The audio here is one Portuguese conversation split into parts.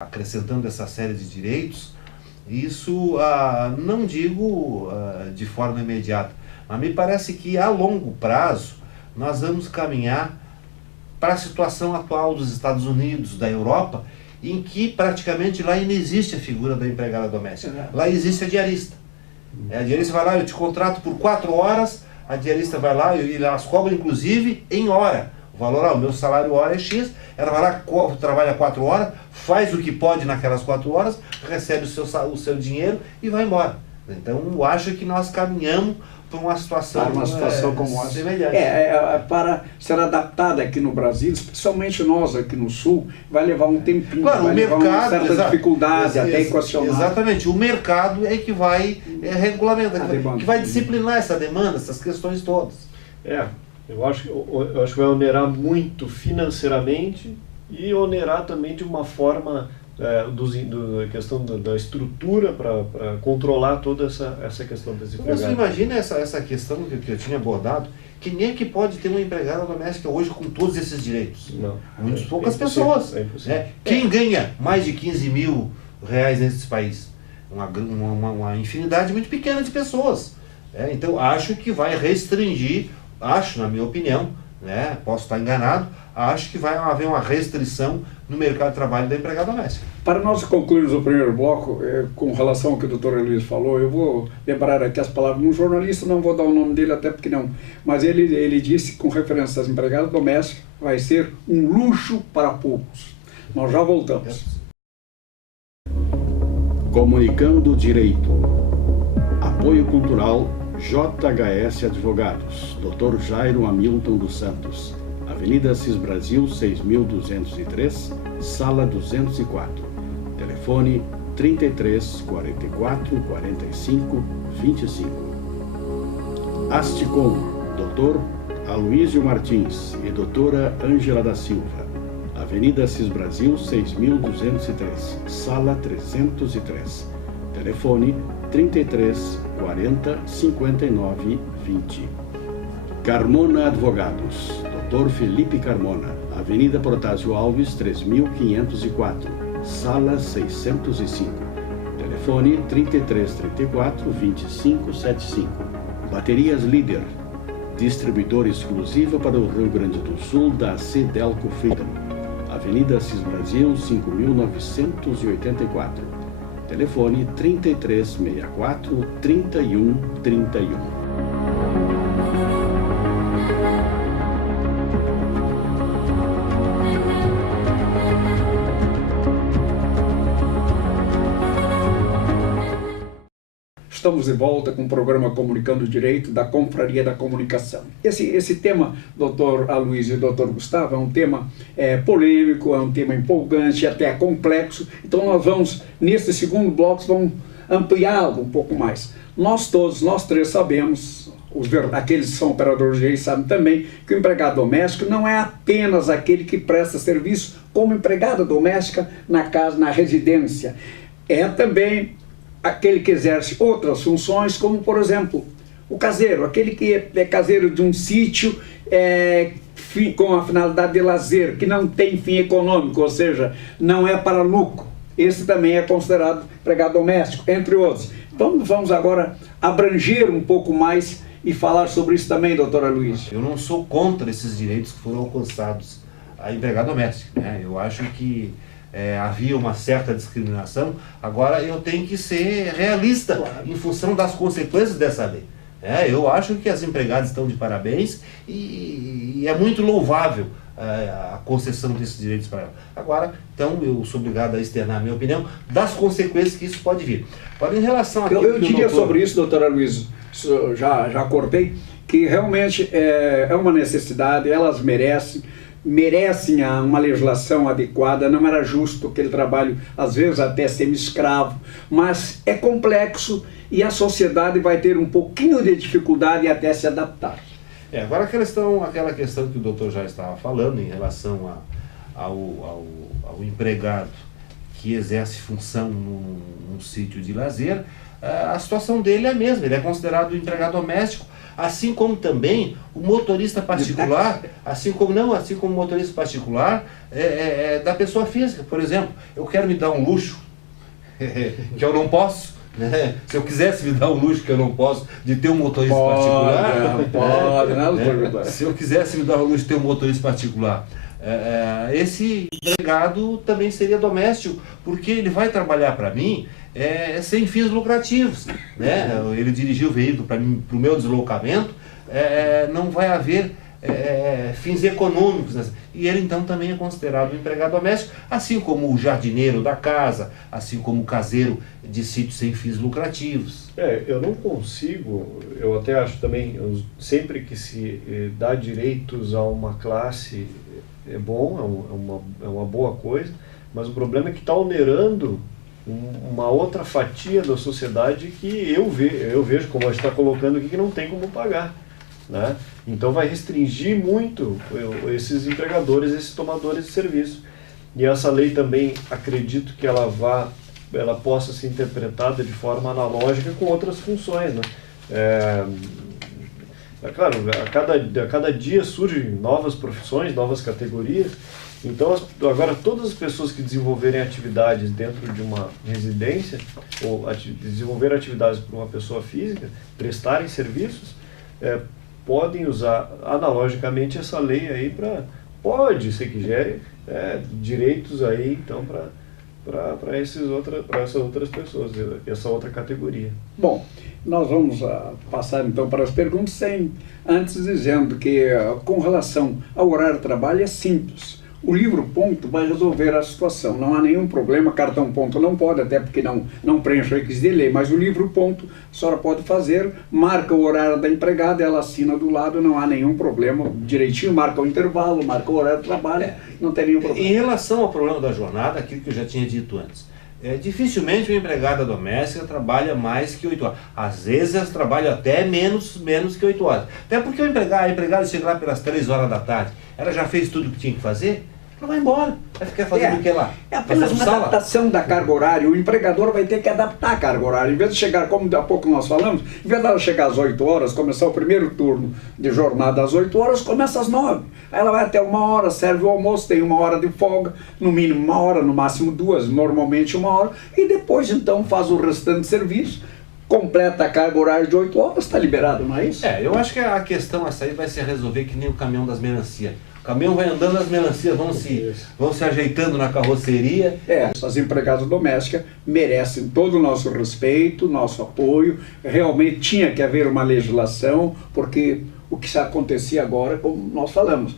acrescentando essa série de direitos, isso não digo de forma imediata, mas me parece que a longo prazo nós vamos caminhar para a situação atual dos Estados Unidos, da Europa, em que praticamente lá não existe a figura da empregada doméstica. Lá existe a diarista. A diarista vai lá, eu te contrato por 4 horas, a diarista vai lá e elas cobram inclusive em hora. O valor, o meu salário hora é X, ela vai lá, trabalha 4 horas, faz o que pode naquelas 4 horas, recebe o seu dinheiro e vai embora. Então, eu acho que nós caminhamos para uma situação como essa. semelhante. Para ser adaptada aqui no Brasil, especialmente nós aqui no Sul, vai levar um tempinho, claro, vai o levar mercado, uma certa dificuldade até equacionar. Exatamente, o mercado é que vai regulamentar, que vai disciplinar essa demanda, essas questões todas. Eu acho que vai onerar muito financeiramente e onerar também de uma forma a questão da estrutura para controlar toda essa questão das empregadas. Você imagina essa questão que eu tinha abordado, quem é que pode ter uma empregada doméstica hoje com todos esses direitos? Não. Muito poucas pessoas. Quem ganha mais de 15 mil reais nesse país? Uma infinidade muito pequena de pessoas. Então, acho que vai restringir, na minha opinião, posso estar enganado, acho que vai haver uma restrição no mercado de trabalho da empregada doméstica. Para nós concluirmos o primeiro bloco, com relação ao que o Dr. Luiz falou, eu vou lembrar aqui as palavras de um jornalista, não vou dar o nome dele até porque não, mas ele disse, com referência às empregadas domésticas, vai ser um luxo para poucos. Nós já voltamos. Comunicando Direito. Apoio Cultural JHS Advogados, Dr. Jairo Hamilton dos Santos, Avenida Assis Brasil, 6.203, Sala 204. Telefone 33 44 45 25. Asticom, Dr. Aloísio Martins e Doutora Ângela da Silva, Avenida Assis Brasil, 6.203, Sala 303. Telefone 33 40 59 20. Carmona Advogados, Dr. Felipe Carmona, Avenida Protásio Alves, 3504, Sala 605. Telefone 33 34 25 75. Baterias Líder, distribuidor exclusivo para o Rio Grande do Sul da Cedelco Freedom, Avenida Assis Brasil, 5984. Telefone 3364 3131. Estamos de volta com o programa Comunicando Direito da Confraria da Comunicação. Esse tema, doutor Aloísio e doutor Gustavo, é um tema polêmico, é um tema empolgante, até complexo. Então nós vamos, nesse segundo bloco, vamos ampliá-lo um pouco mais. Nós três sabemos, aqueles que são operadores de lei sabem também, que o empregado doméstico não é apenas aquele que presta serviço como empregada doméstica na casa, na residência. É também aquele que exerce outras funções, como, por exemplo, o caseiro, aquele que é caseiro de um sítio com a finalidade de lazer, que não tem fim econômico, ou seja, não é para lucro. Esse também é considerado empregado doméstico, entre outros. Então, vamos agora abranger um pouco mais e falar sobre isso também, doutora Luiz. Eu não sou contra esses direitos que foram alcançados à empregada doméstica. Eu acho que havia uma certa discriminação. Agora eu tenho que ser realista, claro, em função das consequências dessa lei. Eu acho que as empregadas estão de parabéns e é muito louvável a concessão desses direitos para elas. Agora, então, eu sou obrigado a externar a minha opinião das consequências que isso pode vir. Agora, em relação a... Eu diria sobre isso, doutora Luiz, já cortei, que realmente é uma necessidade, elas merecem uma legislação adequada. Não era justo aquele trabalho, às vezes até semi-escravo, mas é complexo e a sociedade vai ter um pouquinho de dificuldade até se adaptar. Agora aquela questão que o doutor já estava falando em relação ao empregado que exerce função num sítio de lazer, a situação dele é a mesma, ele é considerado empregado doméstico, assim como também o motorista particular, assim como o motorista particular da pessoa física. Por exemplo, eu quero me dar um luxo, que eu não posso, né? Se eu quisesse me dar um luxo que eu não posso, de ter um motorista particular, se eu quisesse me dar o luxo de ter um motorista particular, esse empregado também seria doméstico, porque ele vai trabalhar para mim sem fins lucrativos, né? Ele dirigir o veículo para o meu deslocamento, não vai haver fins econômicos, né? E ele então também é considerado um empregado doméstico, assim como o jardineiro da casa, assim como o caseiro de sítio sem fins lucrativos. Eu não consigo, eu até acho também, sempre que se dá direitos a uma classe é bom, é uma boa coisa, mas o problema é que está onerando uma outra fatia da sociedade que eu vejo, como a gente está colocando aqui, que não tem como pagar, né? Então vai restringir muito esses empregadores, esses tomadores de serviço. E essa lei também, acredito que ela possa ser interpretada de forma analógica com outras funções, né? Claro, a cada dia surgem novas profissões, novas categorias. Então, agora todas as pessoas que desenvolverem atividades dentro de uma residência, ou desenvolver atividades para uma pessoa física, prestarem serviços, podem usar analogicamente essa lei aí pode, se quiser, direitos aí, então, para essas outras pessoas, essa outra categoria. Bom, nós vamos passar então para as perguntas, antes dizendo que com relação ao horário de trabalho é simples. O livro ponto vai resolver a situação, não há nenhum problema, cartão ponto não pode, até porque não preenche o requisito de lei, mas o livro ponto a senhora pode fazer, marca o horário da empregada, ela assina do lado, não há nenhum problema, direitinho, marca o intervalo, marca o horário de trabalho, não tem nenhum problema. Em relação ao problema da jornada, aquilo que eu já tinha dito antes, dificilmente uma empregada doméstica trabalha mais que 8 horas. Às vezes elas trabalham até menos que 8 horas. Até porque a empregada chega lá pelas 3 horas da tarde, ela já fez tudo o que tinha que fazer, ela vai embora, vai ficar fazendo o que lá? É apenas uma adaptação da carga horária, o empregador vai ter que adaptar a carga horária. Em vez de chegar, como há pouco nós falamos, em vez dela chegar às 8 horas, começar o primeiro turno de jornada às 8 horas, começa às 9. Aí ela vai até 1 hora, serve o almoço, tem 1 hora de folga, no mínimo 1 hora, no máximo 2, normalmente 1 hora, e depois então faz o restante serviço, completa a carga horária de 8 horas, está liberado, não é isso? Eu acho que a questão essa aí vai se resolver que nem o caminhão das melancias. O caminhão vai andando, as melancias vão se ajeitando na carroceria. As empregadas domésticas merecem todo o nosso respeito, nosso apoio. Realmente tinha que haver uma legislação, porque o que acontecia agora, como nós falamos,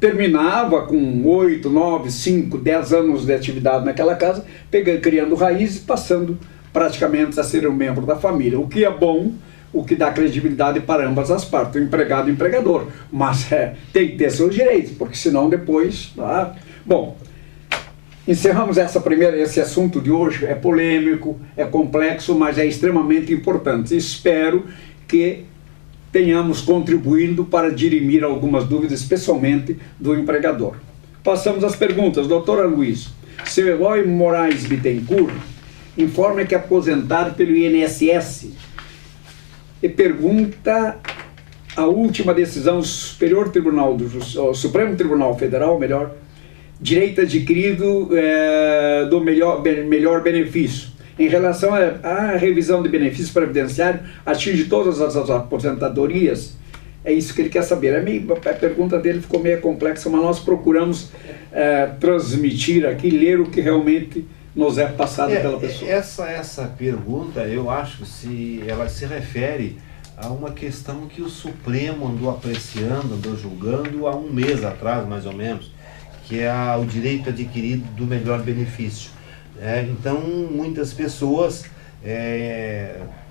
terminava com 8, 9, 5, 10 anos de atividade naquela casa, criando raízes e passando praticamente a ser um membro da família, o que é bom, o que dá credibilidade para ambas as partes, o empregado e o empregador, mas tem que ter seus direitos, porque senão depois... Bom, encerramos esse assunto de hoje, é polêmico, é complexo, mas é extremamente importante. Espero que tenhamos contribuído para dirimir algumas dúvidas, especialmente do empregador. Passamos às perguntas. Doutora Luiz, seu Eloy Moraes Bittencourt informa que aposentado pelo INSS e pergunta a última decisão do Supremo Tribunal Federal, direito adquirido do melhor benefício. Em relação à revisão de benefícios previdenciários, atinge todas as aposentadorias? É isso que ele quer saber. A pergunta dele ficou meio complexa, mas nós procuramos transmitir aqui, ler o que realmente nos é passado pela pessoa. Essa pergunta, eu acho que ela se refere a uma questão que o Supremo andou apreciando, andou julgando há 1 mês atrás, mais ou menos, que é o direito adquirido do melhor benefício. Então, muitas pessoas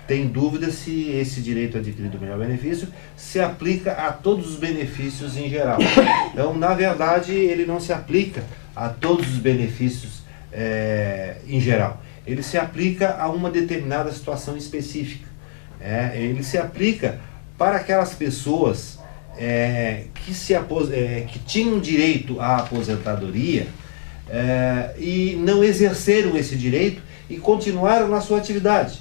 têm dúvida se esse direito adquirido do melhor benefício se aplica a todos os benefícios em geral. Então, na verdade, ele não se aplica a todos os benefícios em geral. Ele se aplica a uma determinada situação específica. Ele se aplica para aquelas pessoas que tinham direito à aposentadoria e não exerceram esse direito e continuaram na sua atividade.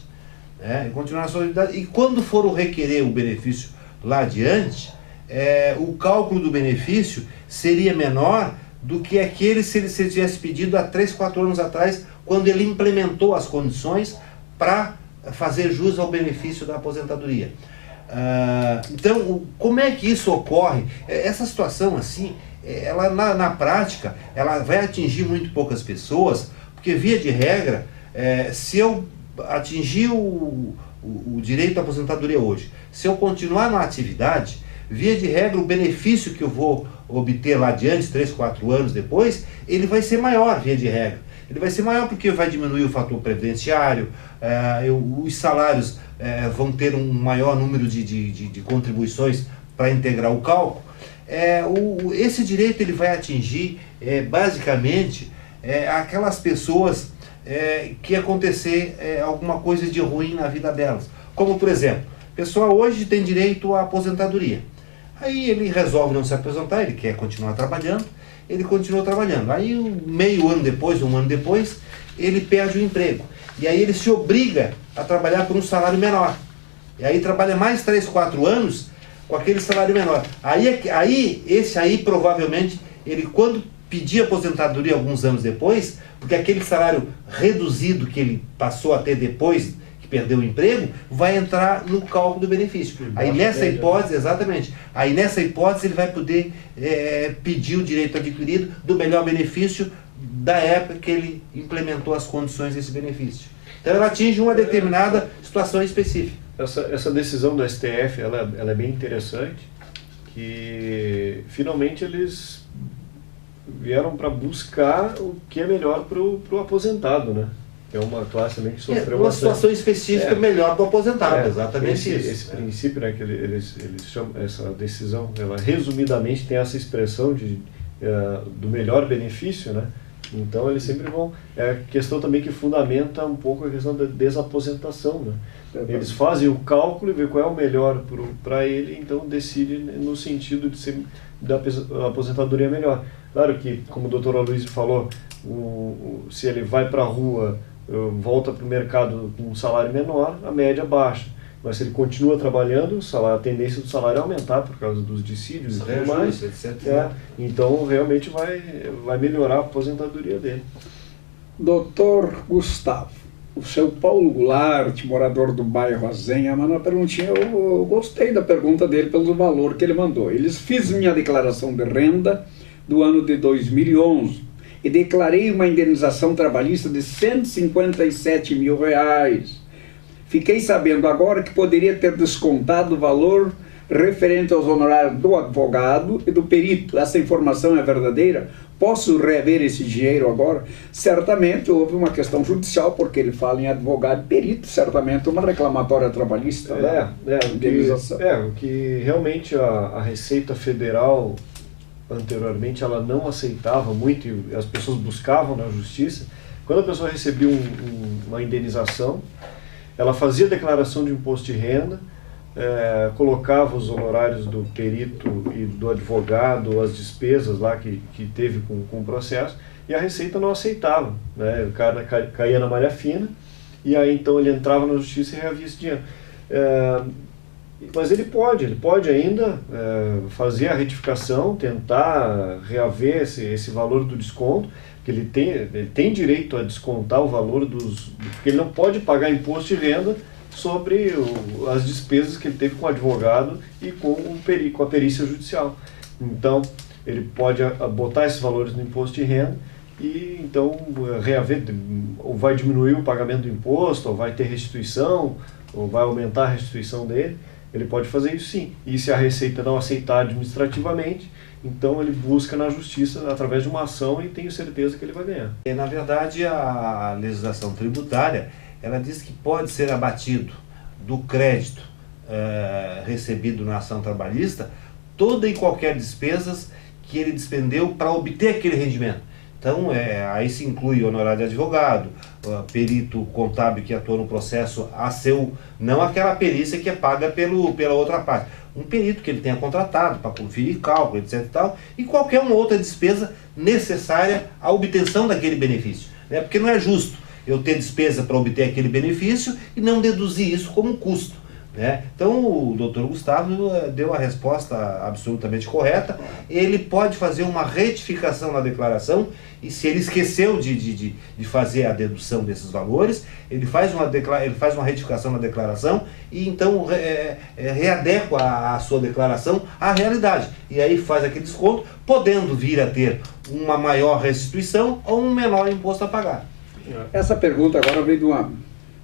Ele continuar na sua atividade, e quando for requerer o benefício lá adiante, o cálculo do benefício seria menor do que aquele se ele tivesse pedido há 3, 4 anos atrás, quando ele implementou as condições para fazer jus ao benefício da aposentadoria. Então, como é que isso ocorre? Essa situação assim, ela na prática, ela vai atingir muito poucas pessoas, porque via de regra, se eu atingir o direito à aposentadoria hoje, se eu continuar na atividade, via de regra, o benefício que eu vou obter lá adiante, 3, 4 anos depois, ele vai ser maior, via de regra. Ele vai ser maior porque vai diminuir o fator previdenciário, os salários vão ter um maior número de contribuições para integrar o cálculo. Esse direito ele vai atingir, basicamente, aquelas pessoas que acontecer alguma coisa de ruim na vida delas. Como, por exemplo, a pessoa hoje tem direito à aposentadoria. Aí ele resolve não se aposentar, ele quer continuar trabalhando, ele continua trabalhando. Aí meio ano depois, um ano depois, ele perde o emprego. E aí ele se obriga a trabalhar por um salário menor. E aí trabalha mais 3, 4 anos com aquele salário menor. Esse aí provavelmente, ele quando pedir aposentadoria alguns anos depois, porque aquele salário reduzido que ele passou a ter depois que perdeu o emprego, vai entrar no cálculo do benefício. Aí nessa hipótese, exatamente, aí nessa hipótese ele vai poder pedir o direito adquirido do melhor benefício da época que ele implementou as condições desse benefício. Então ela atinge uma determinada situação específica. Essa decisão do STF, ela é bem interessante, que finalmente eles vieram para buscar o que é melhor para o aposentado, né? É uma classe também que sofreu uma situação específica melhor para o aposentado, exatamente isso. Esse princípio, né, que eles chamam, essa decisão, ela resumidamente tem essa expressão do melhor benefício, né? Então eles sempre vão... É a questão também que fundamenta um pouco a questão da desaposentação, né? Eles fazem o cálculo e vê qual é o melhor para ele, então decide no sentido de ser da aposentadoria melhor. Claro que, como o doutor Aloysio falou, se ele vai para a rua, volta para o mercado com um salário menor, a média baixa. Mas se ele continua trabalhando, a tendência do salário é aumentar por causa dos dissídios e tudo mais. Então, realmente vai melhorar a aposentadoria dele. Doutor Gustavo, o seu Paulo Goulart, morador do bairro Azenha, manda uma perguntinha. Eu gostei da pergunta dele pelo valor que ele mandou. Eles fiz minha declaração de renda do ano de 2011 e declarei uma indenização trabalhista de R$157 mil. Fiquei sabendo agora que poderia ter descontado o valor referente aos honorários do advogado e do perito. Essa informação é verdadeira? Posso rever esse dinheiro agora? Certamente houve uma questão judicial, porque ele fala em advogado e perito, certamente uma reclamatória trabalhista. O que realmente a Receita Federal anteriormente ela não aceitava muito, e as pessoas buscavam na justiça. Quando a pessoa recebia uma indenização, ela fazia a declaração de imposto de renda, colocava os honorários do perito e do advogado, as despesas lá que teve com o processo, e a Receita não aceitava, né? O cara caía na malha fina, e aí então ele entrava na justiça e reavia esse dinheiro. Mas ele pode ainda fazer a retificação, tentar reaver esse valor do desconto, que ele tem direito a descontar o valor porque ele não pode pagar imposto de renda sobre as despesas que ele teve com o advogado e com a perícia judicial. Então, ele pode botar esses valores no imposto de renda e então reaver, ou vai diminuir o pagamento do imposto, ou vai ter restituição, ou vai aumentar a restituição dele. Ele pode fazer isso sim. E se a Receita não aceitar administrativamente, então ele busca na justiça através de uma ação e tenho certeza que ele vai ganhar. Na verdade, a legislação tributária, ela diz que pode ser abatido do crédito recebido na ação trabalhista toda e qualquer despesas que ele despendeu para obter aquele rendimento. Então, aí se inclui honorário de advogado, perito contábil que atua no processo não aquela perícia que é paga pela outra parte. Um perito que ele tenha contratado para conferir cálculo, etc. e qualquer uma outra despesa necessária à obtenção daquele benefício. Né? Porque não é justo eu ter despesa para obter aquele benefício e não deduzir isso como custo, né? Então o doutor Gustavo deu a resposta absolutamente correta. Ele pode fazer uma retificação na declaração, e se ele esqueceu de fazer a dedução desses valores, ele faz uma retificação na declaração e então readequa a sua declaração à realidade. E aí faz aquele desconto, podendo vir a ter uma maior restituição ou um menor imposto a pagar. Essa pergunta agora veio de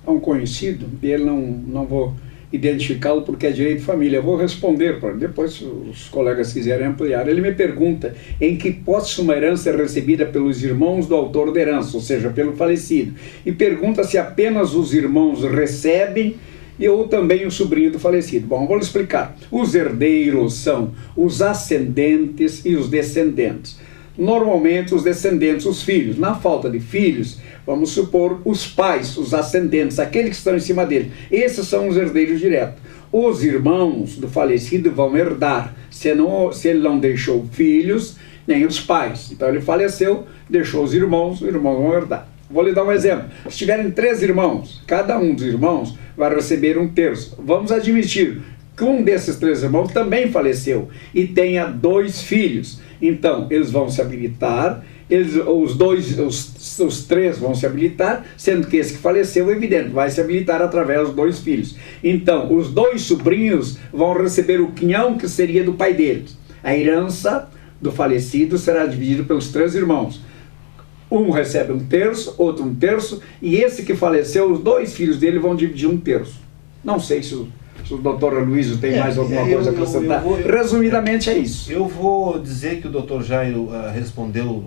um conhecido, e ele não vou identificá-lo porque é direito de família. Eu vou responder, depois se os colegas quiserem ampliar. Ele me pergunta em que hipótese uma herança é recebida pelos irmãos do autor da herança, ou seja, pelo falecido. E pergunta se apenas os irmãos recebem ou também o sobrinho do falecido. Bom, vou lhe explicar. Os herdeiros são os ascendentes e os descendentes. Normalmente os descendentes, os filhos. Na falta de filhos, vamos supor os pais, os ascendentes, aqueles que estão em cima dele. Esses são os herdeiros diretos. Os irmãos do falecido vão herdar, se ele não deixou filhos, nem os pais. Então ele faleceu, deixou os irmãos vão herdar. Vou lhe dar um exemplo. Se tiverem 3 irmãos, cada um dos irmãos vai receber 1/3. Vamos admitir que um desses 3 irmãos também faleceu e tenha 2 filhos. Então, eles vão se habilitar, os 3 vão se habilitar, sendo que esse que faleceu, evidente, vai se habilitar através dos 2 filhos. Então, os 2 sobrinhos vão receber o quinhão que seria do pai deles. A herança do falecido será dividida pelos 3 irmãos. Um recebe 1/3, outro 1/3, e esse que faleceu, os 2 filhos dele vão dividir 1/3. Não sei se o doutor Aloysio tem mais alguma coisa a acrescentar. Resumidamente é isso. Eu vou dizer que o doutor Jairo respondeu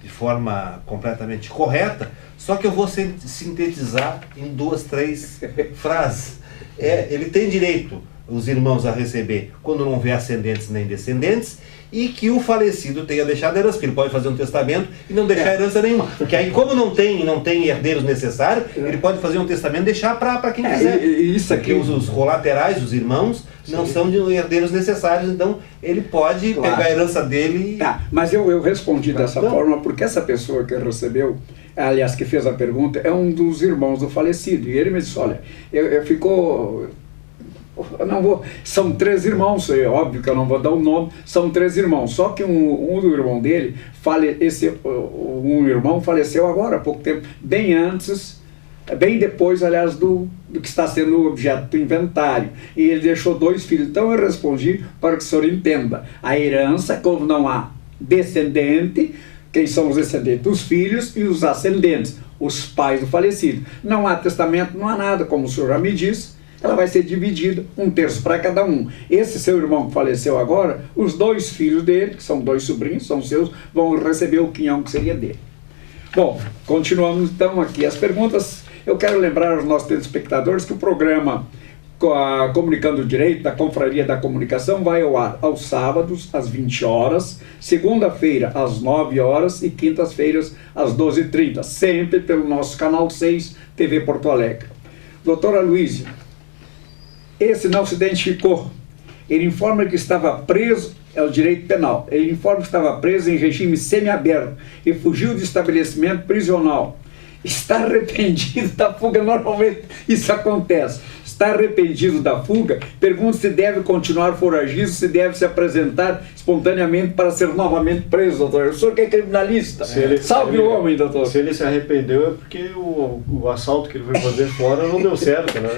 de forma completamente correta, só que eu vou sintetizar em 2, 3 frases. Ele tem direito, os irmãos, a receber quando não vê ascendentes nem descendentes, e que o falecido tenha deixado herança, porque ele pode fazer um testamento e não deixar herança nenhuma. Porque aí, como não tem herdeiros necessários, ele pode fazer um testamento e deixar para quem quiser. Isso aqui, porque os colaterais, os irmãos, não são de herdeiros necessários, então ele pode pegar a herança dele. Tá, mas eu respondi dessa forma porque essa pessoa que recebeu, aliás, que fez a pergunta, é um dos irmãos do falecido. E ele me disse, olha, são 3 irmãos, é óbvio que eu não vou dar o nome, são 3 irmãos, só que um do irmão dele, um irmão faleceu agora há pouco tempo, bem depois, aliás, do que está sendo objeto do inventário, e ele deixou 2 filhos. Então eu respondi para que o senhor entenda, a herança, como não há descendente, quem são os descendentes? Os filhos e os ascendentes, os pais do falecido. Não há testamento, não há nada, como o senhor já me disse, ela vai ser dividida 1/3 para cada um. Esse seu irmão que faleceu agora, os 2 filhos dele, que são 2 sobrinhos, são seus, vão receber o quinhão que seria dele. Bom, continuamos então aqui as perguntas. Eu quero lembrar aos nossos telespectadores que o programa Comunicando o Direito, da Confraria da Comunicação, vai ao ar aos sábados, às 20 horas, segunda-feira, às 9 horas e quintas-feiras, às 12h30, sempre pelo nosso canal 6, TV Porto Alegre. Doutor Aloysio, esse não se identificou. Ele informa que estava preso, é o direito penal, ele informa que estava preso em regime semiaberto e fugiu do estabelecimento prisional. Está arrependido da fuga, normalmente isso acontece. Está arrependido da fuga, pergunta se deve continuar foragido, se deve se apresentar espontaneamente para ser novamente preso, doutor. O senhor que é criminalista, salve o homem, doutor. Se ele se arrependeu é porque o assalto que ele foi fazer fora não deu certo, né?